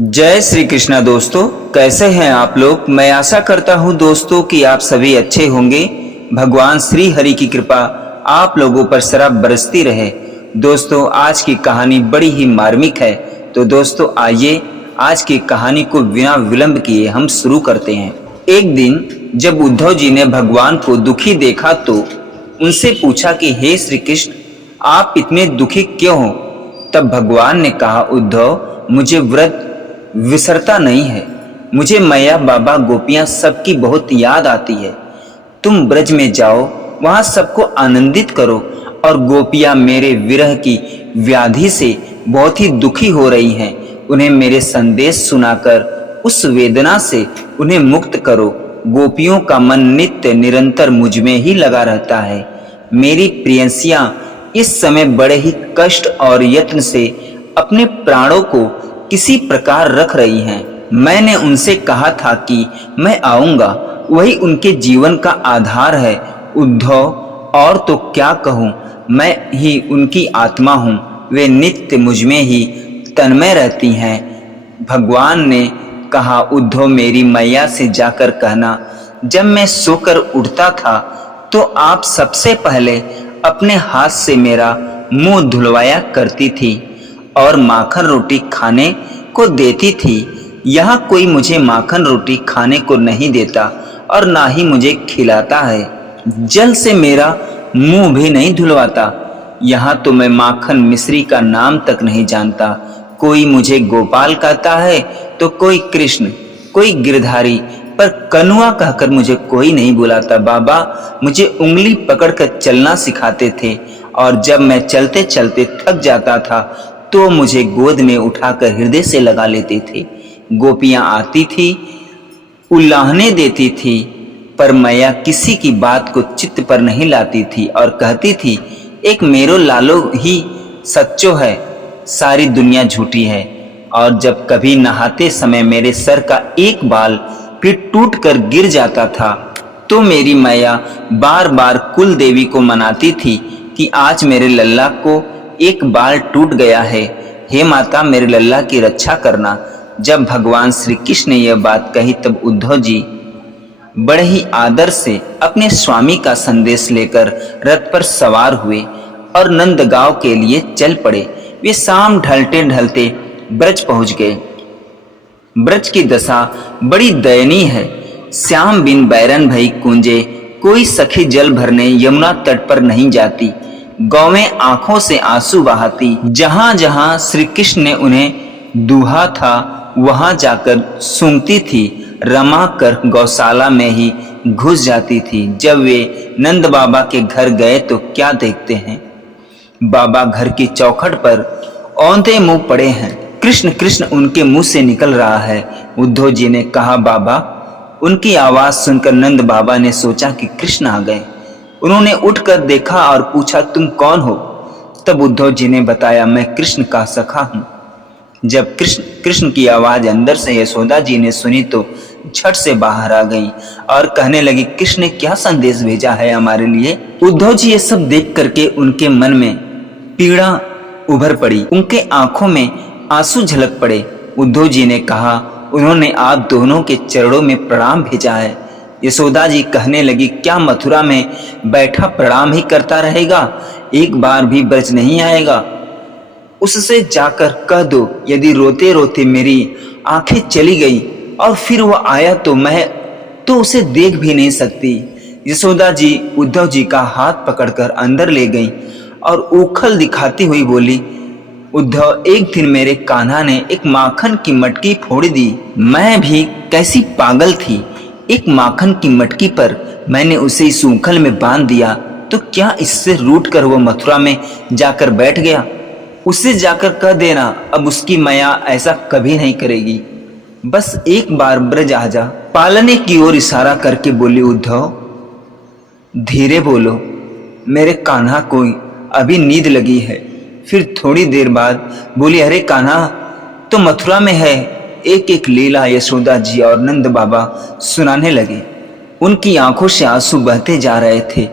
जय श्री कृष्णा दोस्तों, कैसे हैं आप लोग। मैं आशा करता हूं दोस्तों कि आप सभी अच्छे होंगे। भगवान श्री हरि की कृपा आप लोगों पर सराब बरसती रहे। दोस्तों, आज की कहानी बड़ी ही मार्मिक है। तो दोस्तों आइए आज की कहानी को बिना विलंब किए हम शुरू करते हैं। एक दिन जब उद्धव जी ने भगवान को दुखी देखा तो उनसे पूछा कि हे श्री कृष्ण, आप इतने दुखी क्यों हो। तब भगवान ने कहा, उद्धव, मुझे व्रत विसरता नहीं है। मुझे मैया, बाबा, गोपियां सबकी बहुत याद आती है। तुम ब्रज में जाओ, वहां सबको आनंदित करो। और गोपियां मेरे विरह की व्याधि से बहुत ही दुखी हो रही हैं। उन्हें मेरे संदेश सुनाकर उस वेदना से उन्हें मुक्त करो। गोपियों का मन नित्य निरंतर मुझ में ही लगा रहता है। मेरी प्रियंसियां इस समय बड़े ही कष्ट और यत्न से अपने प्राणों को किसी प्रकार रख रही हैं। मैंने उनसे कहा था कि मैं आऊंगा, वही उनके जीवन का आधार है। उद्धव, और तो क्या कहूँ, मैं ही उनकी आत्मा हूँ। वे नित्य मुझ में ही तन्मय रहती हैं। भगवान ने कहा, उद्धव, मेरी मैया से जाकर कहना, जब मैं सोकर उठता था तो आप सबसे पहले अपने हाथ से मेरा मुंह धुलवाया करती थी और माखन रोटी खाने को देती थी। यहाँ कोई मुझे माखन रोटी खाने को नहीं देता और ना ही मुझे खिलाता है। जल से मेरा मुंह भी नहीं धुलवाता। यहाँ तो मैं माखन मिश्री का नाम तक नहीं जानता। कोई मुझे गोपाल कहता है तो कोई कृष्ण, कोई गिरधारी, पर कनुआ कहकर मुझे कोई नहीं बुलाता। बाबा मुझे उंगली पकड़कर चलना सिखाते थे और जब मैं चलते चलते थक जाता था तो मुझे गोद में उठाकर हृदय से लगा लेते थे। गोपियां आती थी, उल्लाहने देती थी, पर मैया किसी की बात को चित्त पर नहीं लाती थी और कहती थी, एक मेरो लालो ही सच्चो है, सारी दुनिया झूठी है। और जब कभी नहाते समय मेरे सर का एक बाल फिर टूट कर गिर जाता था तो मेरी मैया बार बार कुल देवी को मनाती थी कि आज मेरे लल्ला को एक बाल टूट गया है, हे माता मेरे लल्ला की रक्षा करना। जब भगवान श्री कृष्ण ने यह बात कही तब उद्धव जी बड़े ही आदर से अपने स्वामी का संदेश लेकर रथ पर सवार हुए और नंदगांव के लिए चल पड़े। वे शाम ढलते ढलते ब्रज पहुंच गए। ब्रज की दशा बड़ी दयनीय है। श्याम बिन बैरन भई कुंजे, कोई सखी जल भरने यमुना तट पर नहीं जाती। गौवें आंखों से आंसू बहाती। जहां जहां श्री कृष्ण ने उन्हें दूहा था वहां जाकर सूंघती थी। रमा कर गौशाला में ही घुस जाती थी। जब वे नंद बाबा के घर गए तो क्या देखते हैं, बाबा घर की चौखट पर औंधे मुंह पड़े हैं। कृष्ण कृष्ण उनके मुंह से निकल रहा है। उद्धव जी ने कहा, बाबा। उनकी आवाज सुनकर नंद बाबा ने सोचा कि कृष्ण आ गए। उन्होंने उठकर देखा और पूछा, तुम कौन हो। तब उद्धव जी ने बताया, मैं कृष्ण का सखा हूं। जब कृष्ण की आवाज अंदर से यशोदा जी ने सुनी तो झट से बाहर आ गई और कहने लगी, कृष्ण ने क्या संदेश भेजा है हमारे लिए। उद्धव जी ये सब देख करके उनके मन में पीड़ा उभर पड़ी, उनके आंखों में आंसू झलक पड़े। उद्धव जी ने कहा, उन्होंने आप दोनों के चरणों में प्रणाम भेजा है। यशोदा जी कहने लगी, क्या मथुरा में बैठा प्रणाम ही करता रहेगा, एक बार भी ब्रज नहीं आएगा। उससे जाकर कह दो, यदि रोते रोते मेरी आंखें चली गई और फिर वह आया तो मैं तो उसे देख भी नहीं सकती। यशोदा जी उद्धव जी का हाथ पकड़कर अंदर ले गई और उखल दिखाती हुई बोली, उद्धव, एक दिन मेरे कान्हा ने एक माखन की मटकी फोड़ दी। मैं भी कैसी पागल थी, एक माखन की मटकी पर मैंने उसे इस उखल में बांध दिया तो क्या इससे रूठ कर वो मथुरा में जाकर बैठ गया। उसे जाकर कह देना अब उसकी मैया ऐसा कभी नहीं करेगी, बस एक बार ब्रज आ जा। पालने की ओर इशारा करके बोली, उद्धव धीरे बोलो, मेरे कान्हा को अभी नींद लगी है। फिर थोड़ी देर बाद बोली, अरे कान्हा तो मथुरा में है। एक एक लीला यशोदा जी और नंद बाबा सुनाने लगे। उनकी आंखों से आंसू बहते जा रहे थे,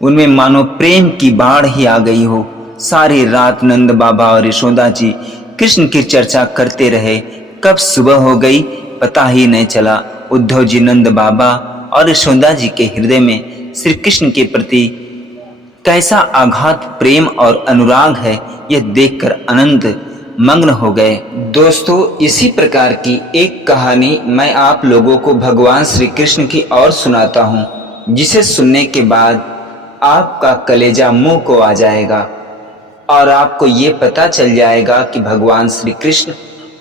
उनमें मानो प्रेम की बाढ़ ही आ गई हो। सारी रात नंद बाबा और यशोदा जी कृष्ण की चर्चा करते रहे। कब सुबह हो गई पता ही नहीं चला। उद्धव जी, नंद बाबा और यशोदा जी के हृदय में श्री कृष्ण के प्रति कैसा आघात प्रेम और अनुराग है, यह देखकर आनंद मग्न हो गए। दोस्तों, इसी प्रकार की एक कहानी मैं आप लोगों को भगवान श्री कृष्ण की और सुनाता हूँ, जिसे सुनने के बाद आपका कलेजा मुंह को आ जाएगा और आपको ये पता चल जाएगा कि भगवान श्री कृष्ण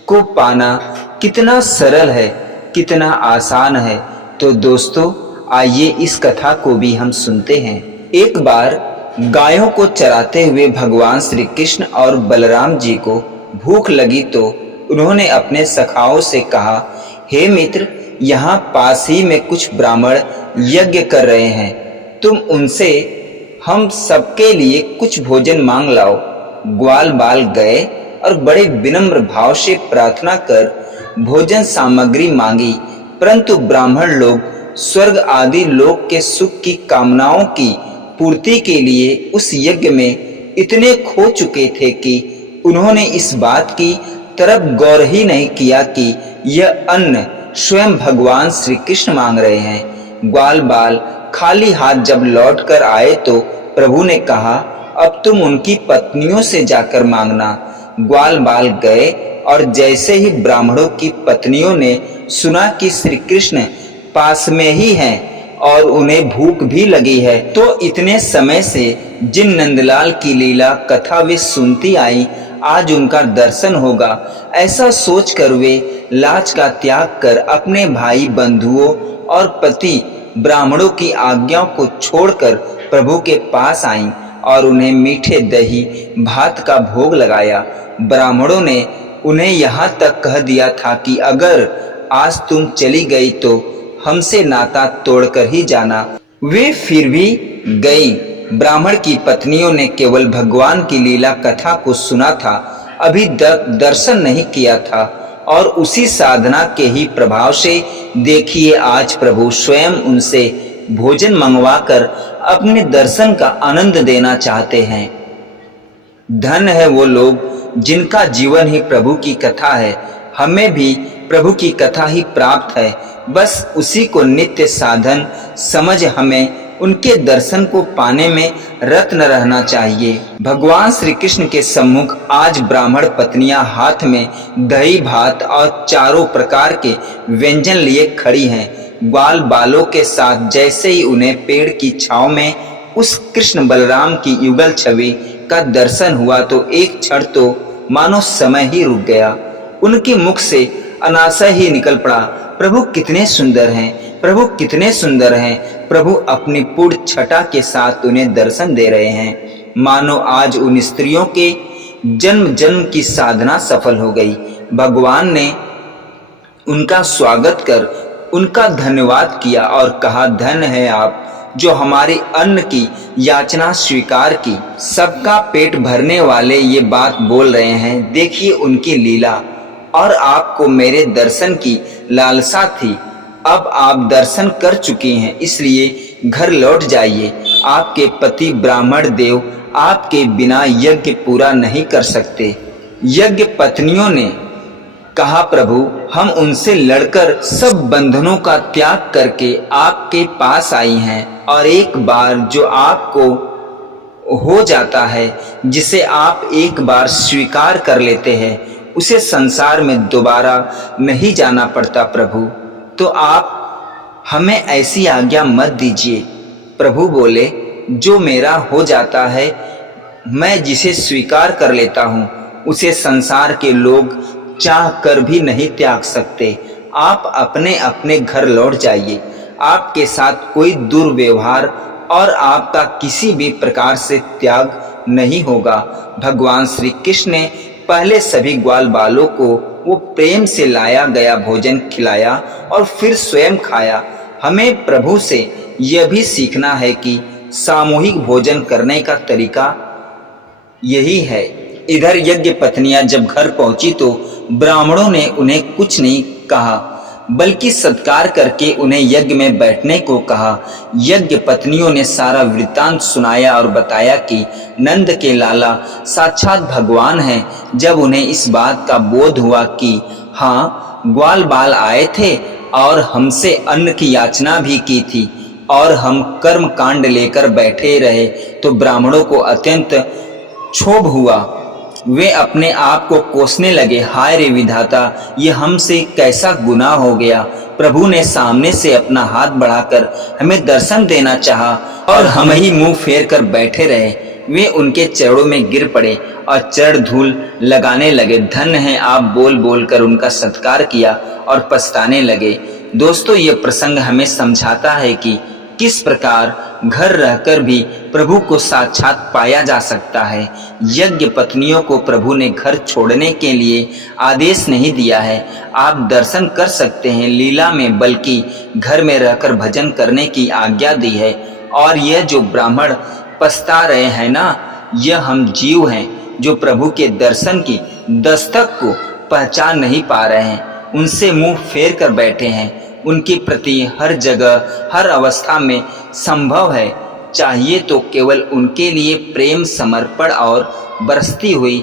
को पाना कितना सरल है, कितना आसान है। तो दोस्तों, आइए इस कथा को भी हम सुनते हैं। एक बार गायों को चराते हुए भगवान श्री कृष्ण और बलराम जी को भूख लगी तो उन्होंने अपने सखाओं से कहा, हे मित्र, यहाँ पास ही में कुछ ब्राह्मण यज्ञ कर रहे हैं, तुम उनसे हम सबके लिए कुछ भोजन मांग लाओ। ग्वाल बाल गए और बड़े विनम्र भाव से प्रार्थना कर भोजन सामग्री मांगी, परंतु ब्राह्मण लोग स्वर्ग आदि लोक के सुख की कामनाओं की पूर्ति के लिए उस यज्ञ में इतने खो चुके थे कि उन्होंने इस बात की तरफ गौर ही नहीं किया कि यह अन्न स्वयं भगवान श्री कृष्ण मांग रहे हैं। ग्वाल बाल खाली हाथ जब लौट कर आए तो प्रभु ने कहा, अब तुम उनकी पत्नियों से जाकर मांगना। ग्वाल बाल गए और जैसे ही ब्राह्मणों की पत्नियों ने सुना कि श्री कृष्ण पास में ही हैं और उन्हें भूख भी लगी है, तो इतने समय से जिन नंदलाल की लीला कथा वे सुनती आई, आज उनका दर्शन होगा, ऐसा सोचकर वे लाज का त्याग कर अपने भाई बंधुओं और पति ब्राह्मणों की आज्ञाओं को छोड़कर प्रभु के पास आईं और उन्हें मीठे दही भात का भोग लगाया। ब्राह्मणों ने उन्हें यहाँ तक कह दिया था कि अगर आज तुम चली गई तो हमसे नाता तोड़कर ही जाना। वे फिर भी गईं। ब्राह्मण की पत्नियों ने केवल भगवान की लीला कथा को सुना था, अभी दर्शन नहीं किया था, और उसी साधना के ही प्रभाव से देखिए आज प्रभु स्वयं उनसे भोजन मंगवाकर अपने दर्शन का आनंद देना चाहते हैं। धन है वो लोग जिनका जीवन ही प्रभु की कथा है। हमें भी प्रभु की कथा ही प्राप्त है, बस उसी को नित्य साधन समझ हमें उनके दर्शन को पाने में रत्न रहना चाहिए। भगवान श्री कृष्ण के सम्मुख आज ब्राह्मण पत्नियां हाथ में दही भात और चारों प्रकार के व्यंजन लिए खड़ी हैं। ग्वाल बालों के साथ जैसे ही उन्हें पेड़ की छांव में उस कृष्ण बलराम की युगल छवि का दर्शन हुआ तो एक क्षण तो मानो समय ही रुक गया। उनके मुख से अनाशय ही निकल पड़ा, प्रभु कितने सुंदर हैं, प्रभु कितने सुंदर हैं। प्रभु अपनी पूर्ण छटा के साथ उन्हें दर्शन दे रहे हैं, मानो आज उन स्त्रियों के जन्म जन्म की साधना सफल हो गई। भगवान ने उनका स्वागत कर उनका धन्यवाद किया और कहा, धन है आप जो हमारे अन्न की याचना स्वीकार की। सबका पेट भरने वाले ये बात बोल रहे हैं, देखिए उनकी लीला। और आपको मेरे दर्शन की लालसा थी, अब आप दर्शन कर चुकी हैं, इसलिए घर लौट जाइए। आपके पति ब्राह्मण देव आपके बिना यज्ञ पूरा नहीं कर सकते। यज्ञ पत्नियों ने कहा, प्रभु हम उनसे लड़कर सब बंधनों का त्याग करके आपके पास आई हैं, और एक बार जो आपको हो जाता है, जिसे आप एक बार स्वीकार कर लेते हैं, उसे संसार में दोबारा नहीं जाना पड़ता। प्रभु तो आप हमें ऐसी आज्ञा मत दीजिए। प्रभु बोले, जो मेरा हो जाता है, मैं जिसे स्वीकार कर लेता हूँ, उसे संसार के लोग चाह कर भी नहीं त्याग सकते। आप अपने अपने घर लौट जाइए, आपके साथ कोई दुर्व्यवहार और आपका किसी भी प्रकार से त्याग नहीं होगा। भगवान श्री कृष्ण ने पहले सभी ग्वाल बालों को वो प्रेम से लाया गया भोजन खिलाया और फिर स्वयं खाया। हमें प्रभु से यह भी सीखना है कि सामूहिक भोजन करने का तरीका यही है। इधर यज्ञ पत्नियां जब घर पहुंची तो ब्राह्मणों ने उन्हें कुछ नहीं कहा, बल्कि सत्कार करके उन्हें यज्ञ में बैठने को कहा। यज्ञ पत्नियों ने सारा वृत्तांत सुनाया और बताया कि नंद के लाला साक्षात भगवान हैं। जब उन्हें इस बात का बोध हुआ कि हाँ, ग्वाल बाल आए थे और हमसे अन्न की याचना भी की थी और हम कर्म कांड लेकर बैठे रहे तो ब्राह्मणों को अत्यंत क्षोभ हुआ। वे अपने आप को कोसने लगे, हाय रे विधाता, ये हमसे कैसा गुनाह हो गया। प्रभु ने सामने से अपना हाथ बढ़ाकर हमें दर्शन देना चाहा और हम ही मुंह फेर कर बैठे रहे। वे उनके चरणों में गिर पड़े और चरण धूल लगाने लगे। धन्य है आप, बोल बोल कर उनका सत्कार किया और पछताने लगे। दोस्तों, ये प्रसंग हमें समझाता है कि किस प्रकार घर रहकर भी प्रभु को साक्षात पाया जा सकता है। यज्ञ पत्नियों को प्रभु ने घर छोड़ने के लिए आदेश नहीं दिया है। आप दर्शन कर सकते हैं लीला में, बल्कि घर में रहकर भजन करने की आज्ञा दी है। और यह जो ब्राह्मण पछता रहे हैं ना, यह हम जीव हैं जो प्रभु के दर्शन की दस्तक को पहचान नहीं पा रहे हैं, उनसे मुंह फेर कर बैठे हैं। उनके प्रति हर जगह हर अवस्था में संभव है, चाहिए तो केवल उनके लिए प्रेम, समर्पण और बरसती हुई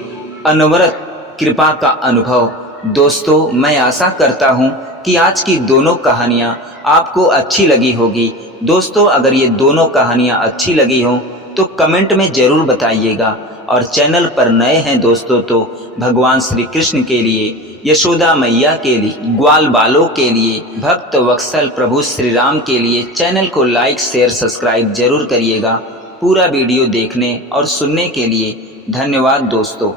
अनवरत कृपा का अनुभव। दोस्तों, मैं आशा करता हूँ कि आज की दोनों कहानियाँ आपको अच्छी लगी होगी। दोस्तों, अगर ये दोनों कहानियाँ अच्छी लगी हों तो कमेंट में ज़रूर बताइएगा। और चैनल पर नए हैं दोस्तों तो भगवान श्री कृष्ण के लिए, यशोदा मैया के लिए, ग्वाल बालों के लिए, भक्त वत्सल प्रभु श्री राम के लिए चैनल को लाइक, शेयर, सब्सक्राइब जरूर करिएगा। पूरा वीडियो देखने और सुनने के लिए धन्यवाद दोस्तों।